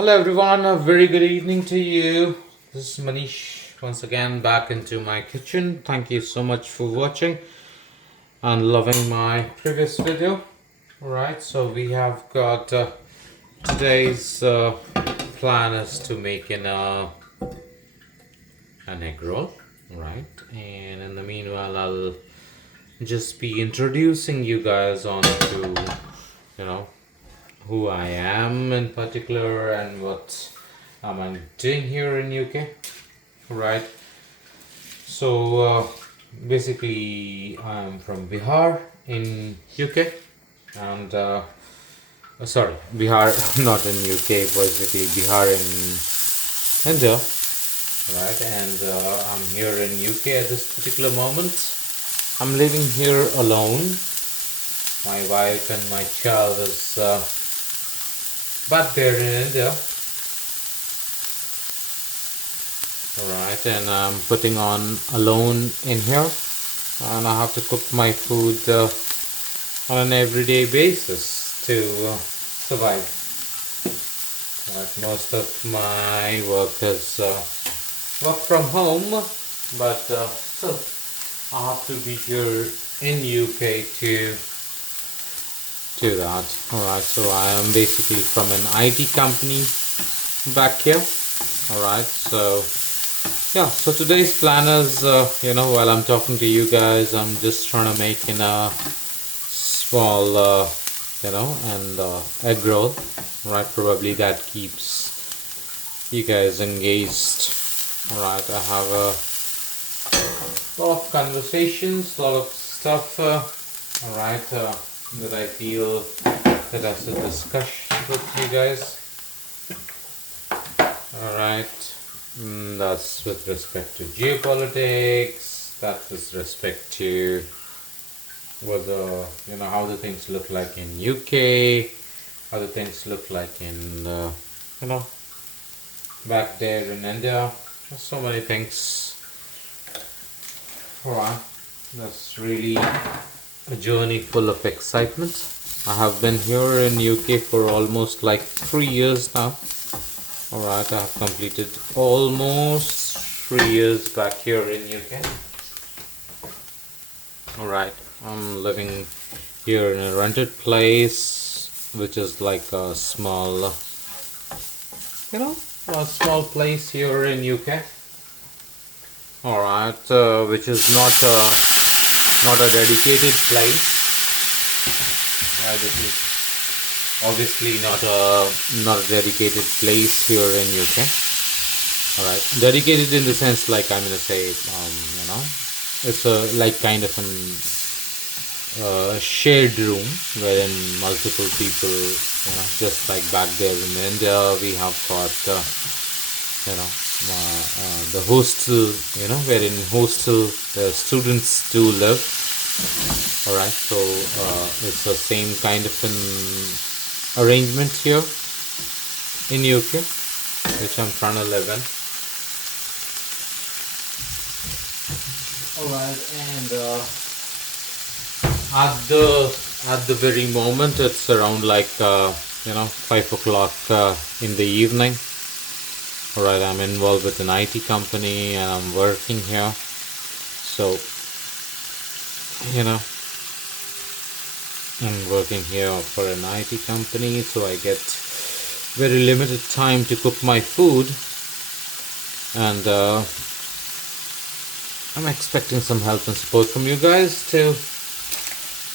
Hello everyone, a very good evening to you. This is Manish once again back into my kitchen. Thank you so much for watching and loving my previous video. Alright, so we have got today's plan is to make an egg roll. Right, and in the meanwhile I'll just be introducing you guys on to you know who I am in particular and what am I doing here in UK. Right. So basically, I'm from Bihar in UK, and sorry, Bihar, not in UK. Basically, Bihar in India. Right, and I'm here in UK at this particular moment. I'm living here alone. My wife and my child is back there in India. Alright, and I'm putting on alone in here, and I have to cook my food on an everyday basis to survive. Most of my work is work from home, but still I have to be here in UK to do that. Alright, so I am basically from an IT company back here. Alright, so yeah, so today's plan is, while I'm talking to you guys, I'm just trying to make in a small, egg roll, right? Probably that keeps you guys engaged. Alright, I have a lot of conversations, a lot of stuff, that I feel that I should discuss with you guys. Alright. That's with respect to geopolitics, that's with respect to whether, how the things look like in UK, how the things look like in, back there in India. There's so many things. Alright, that's really a journey full of excitement. I have been here in UK for almost like 3 years now. Alright, I have completed almost 3 years back here in UK. Alright, I'm living here in a rented place, which is like a small, a small place here in UK. Alright, which is not a dedicated place. This is obviously not a dedicated place here in UK. Alright, dedicated in the sense like I'm gonna say, it's a like kind of an shared room wherein multiple people, just like back there in India, we have got, the hostel, wherein hostel the students do live. Alright, so it's the same kind of an arrangement here in UK, which I'm trying to live in. Alright, and at the very moment it's around like 5 o'clock in the evening. Alright, I'm involved with an IT company and I'm working here, so I'm working here for an IT company, so I get very limited time to cook my food, and I'm expecting some help and support from you guys to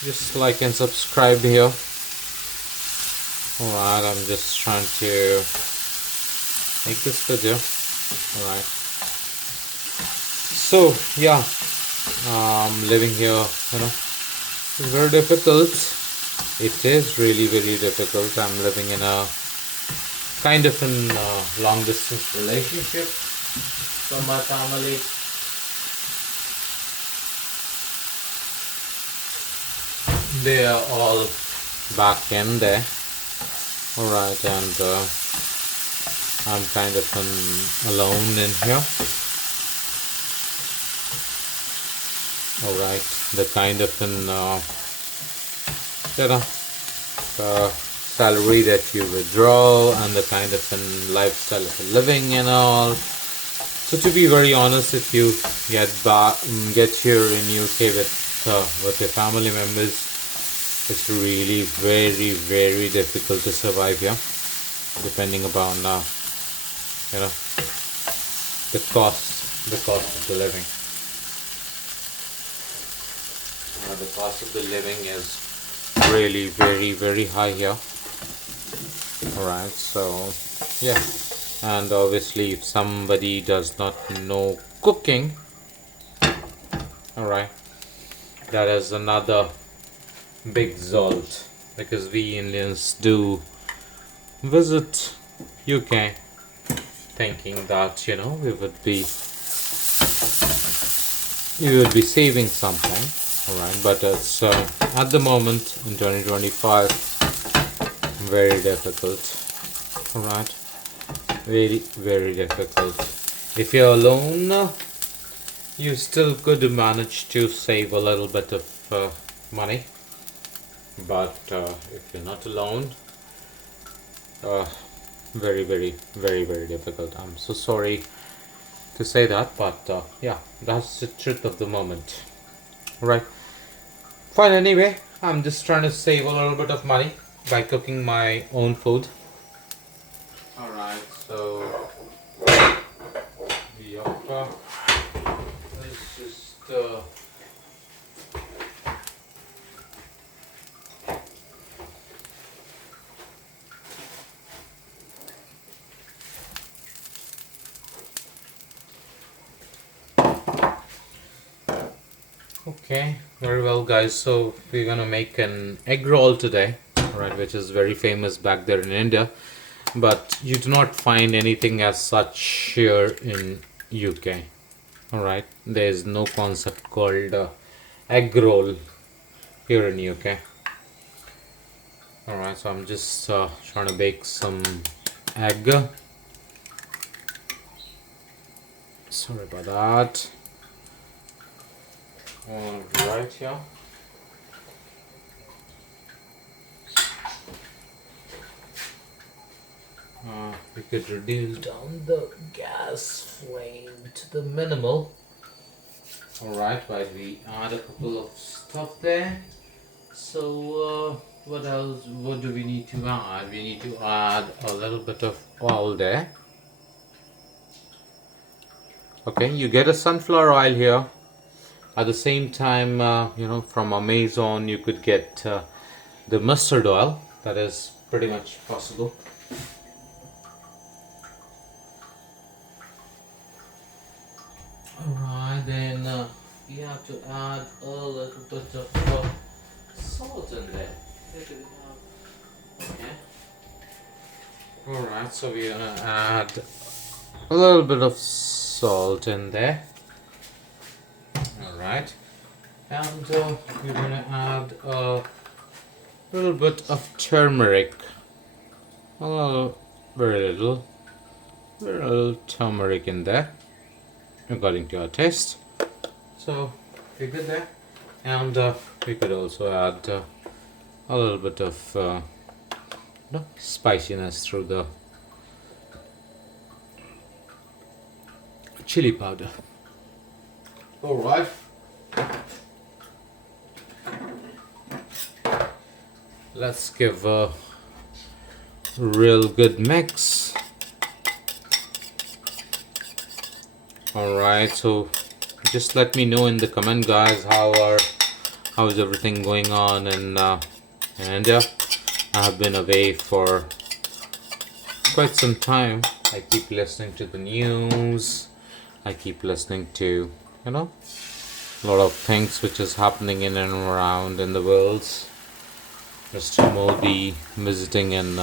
just like and subscribe here. Alright, I'm just trying to make this video. Alright, so yeah, living here, it's very difficult. It is really very difficult. I'm living in a kind of a long distance relationship from my family. They are all back in there. Alright, and I'm kind of alone in here. Alright, the kind of salary that you withdraw and the kind of an lifestyle of living and all. So to be very honest, if you get here in UK with your family members, it's really very difficult to survive here, depending upon you know the cost of the living. The cost of the living is really very high here. Alright, so yeah, and obviously if somebody does not know cooking, alright, that is another big result, because we Indians do visit UK thinking that we would be saving something. Alright, but it's at the moment in 2025 very difficult. Alright, very difficult. If you're alone, you still could manage to save a little bit of money, but if you're not alone, very difficult. I'm so sorry to say that, but yeah, that's the truth of the moment. Right, fine. Anyway, I'm just trying to save a little bit of money by cooking my own food. Alright, so yeah, let's just okay, very well guys, so we're gonna make an egg roll today, right, which is very famous back there in India, but you do not find anything as such here in UK. Alright, there is no concept called egg roll here in UK. Alright, so I'm just trying to bake some egg. Sorry about that. Alright, yeah. We could reduce down the gas flame to the minimal. Alright, while we add a couple of stuff there. So what else? What do we need to add? We need to add a little bit of oil there. Okay, you get a sunflower oil here. At the same time, from Amazon you could get the mustard oil. That is pretty much possible. Alright, then you have to add a little bit of salt in there. Okay. Alright, so we're gonna add a little bit of salt in there. Alright, and we're gonna add a little bit of turmeric. Very little turmeric in there, according to our taste. So we're good there, and we could also add a little bit of spiciness through the chili powder. Alright. Let's give a real good mix. Alright, so just let me know in the comment, guys, how is everything going on in India. I have been away for quite some time. I keep listening to the news. I keep listening to a lot of things which is happening in and around in the world. Mr. Modi visiting in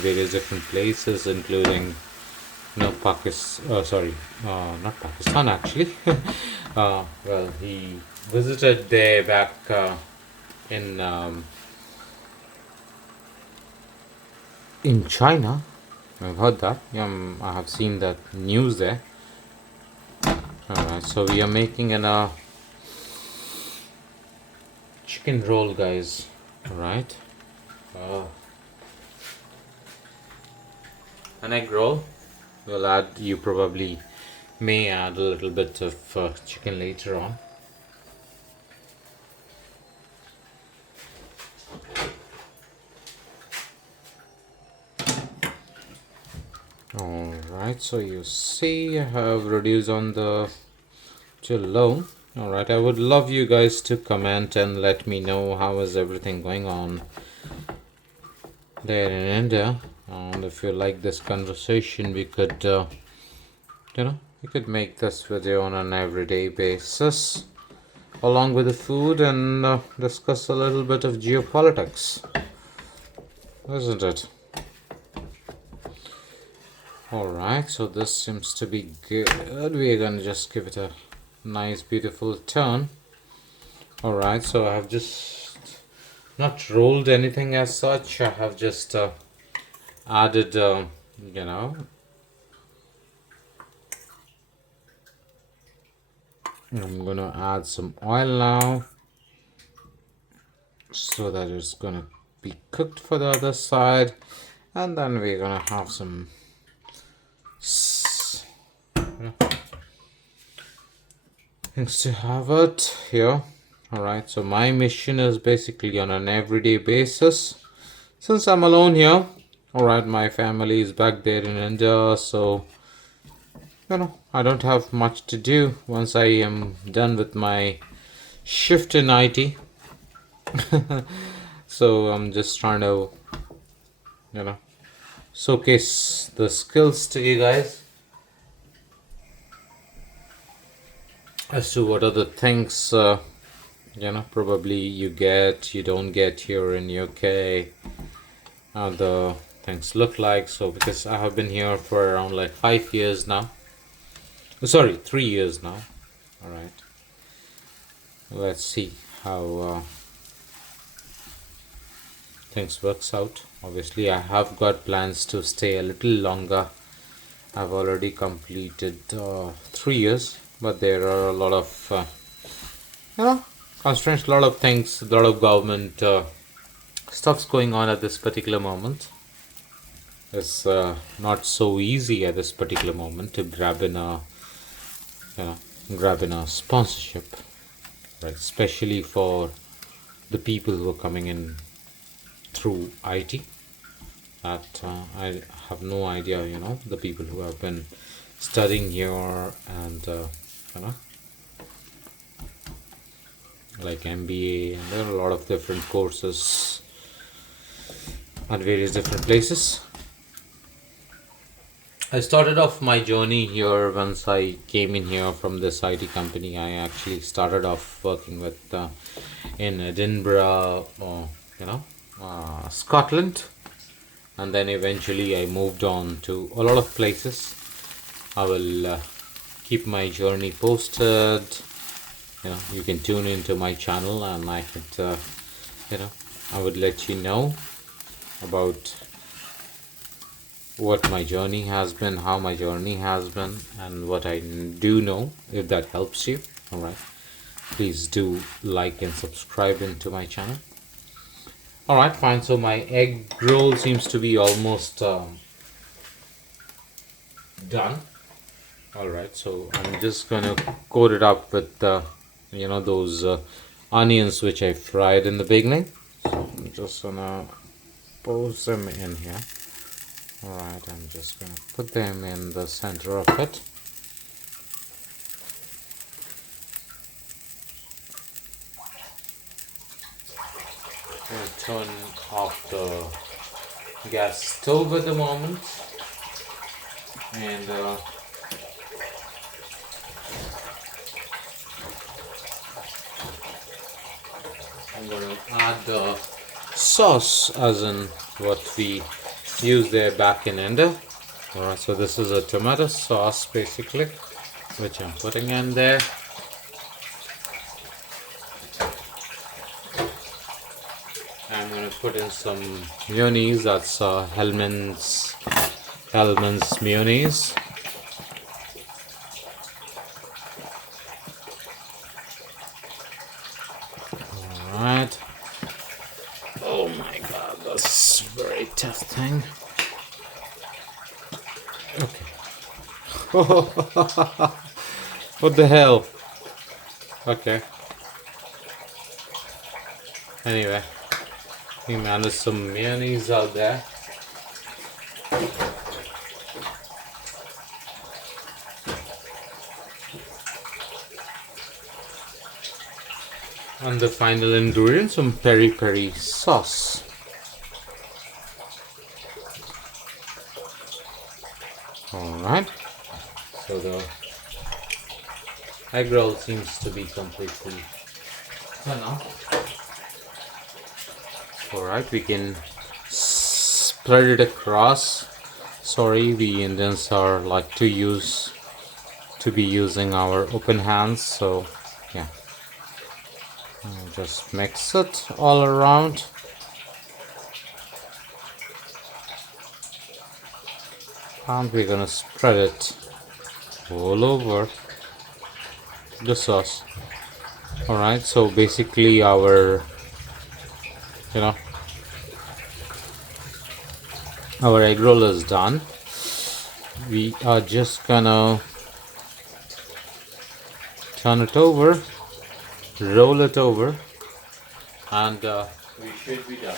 various different places, including Pakistan. Not Pakistan actually. Well, he visited there back in China. I've heard that. I have seen that news there. Alright, so we are making an chicken roll, guys. Alright. an egg roll. We'll add, you probably may add a little bit of chicken later on. Alright, so you see I have reduced on the to low. Alright, I would love you guys to comment and let me know how is everything going on there in India. And if you like this conversation, we could we could make this video on an everyday basis along with the food and discuss a little bit of geopolitics, isn't it? Alright, so this seems to be good. We're gonna just give it a nice beautiful turn. Alright, so I have just not rolled anything as such. I have just added I'm gonna add some oil now so that it's gonna be cooked for the other side, and then we're gonna have some things to have it here. Alright, so my mission is basically on an everyday basis since I'm alone here. Alright, my family is back there in India, so I don't have much to do once I am done with my shift in IT. So I'm just trying to showcase the skills to you guys as to what are the things probably you don't get here in UK, how the things look like. So because I have been here for around like 5 years now, sorry, 3 years now. All right, let's see how things works out. Obviously I have got plans to stay a little longer. I've already completed 3 years, but there are a lot of constraints, a lot of things, a lot of government stuff's going on at this particular moment. It's not so easy at this particular moment to grab in a sponsorship, right? Especially for the people who are coming in through IT. That I have no idea, the people who have been studying here and like MBA, and there are a lot of different courses at various different places. I started off my journey here once I came in here from this IT company. I actually started off working with in Edinburgh, Scotland, and then eventually I moved on to a lot of places. I will keep my journey posted. You can tune into my channel and I could I would let you know about what my journey has been, how my journey has been, and what I do know, if that helps you. Alright, please do like and subscribe into my channel. Alright, fine. So my egg roll seems to be almost done. Alright, so I'm just gonna coat it up with those onions which I fried in the beginning. So I'm just gonna pose them in here. Alright, I'm just gonna put them in the center of it. Turn off the gas stove at the moment, and I'm going to add the sauce as in what we use there back in India. Alright, so this is a tomato sauce basically, which I'm putting in there. I'm going to put in some mayonnaise, that's Hellmann's mayonnaise. Alright. Oh my god, that's a very tough thing. What the hell? Okay. Anyway, we managed some mayonnaise out there. And the final ingredient, some peri peri sauce. Alright. So the egg roll seems to be completely done now. Alright, we can spread it across. Sorry, we Indians are like to be using our open hands, so yeah. Just mix it all around. And we're gonna spread it all over the sauce. Alright, so basically our our egg roll is done. We are just gonna turn it over, roll it over, and we should be done.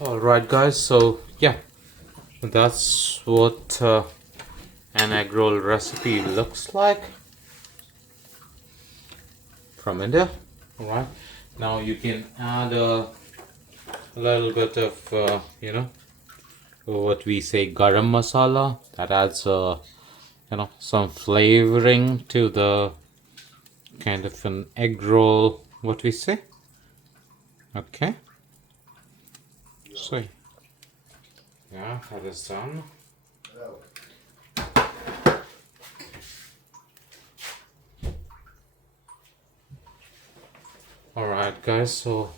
Alright guys, so yeah, that's what an egg roll recipe looks like from India. Alright, now you can add a little bit of what we say garam masala. That adds some flavoring to the kind of an egg roll, what we say. Okay, so yeah, that is done. Alright guys, so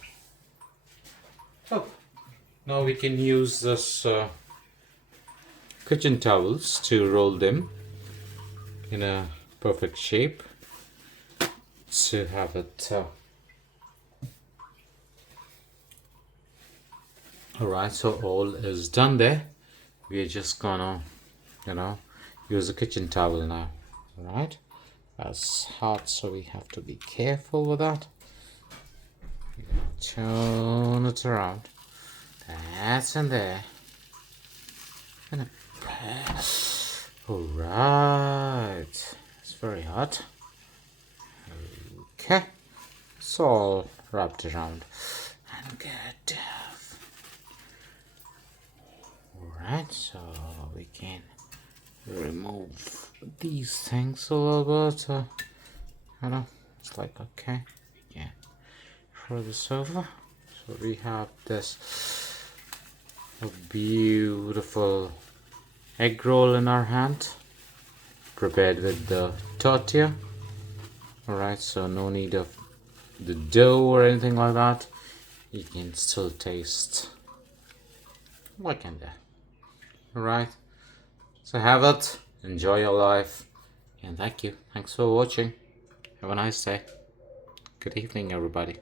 now we can use this kitchen towels to roll them in a perfect shape to have it. Alright, so all is done there. We're just gonna use a kitchen towel now. Alright, that's hot, so we have to be careful with that. Turn it around. That's in there. Alright, it's very hot. Okay, it's all wrapped around and good. Alright, so we can remove these things a little bit. It's like okay, yeah. Throw this over. So we have this beautiful egg roll in our hand, prepared with the tortilla. Alright, so no need of the dough or anything like that. You can still taste like in there. Alright, so have it, enjoy your life, and thank you. Thanks for watching. Have a nice day. Good evening, everybody.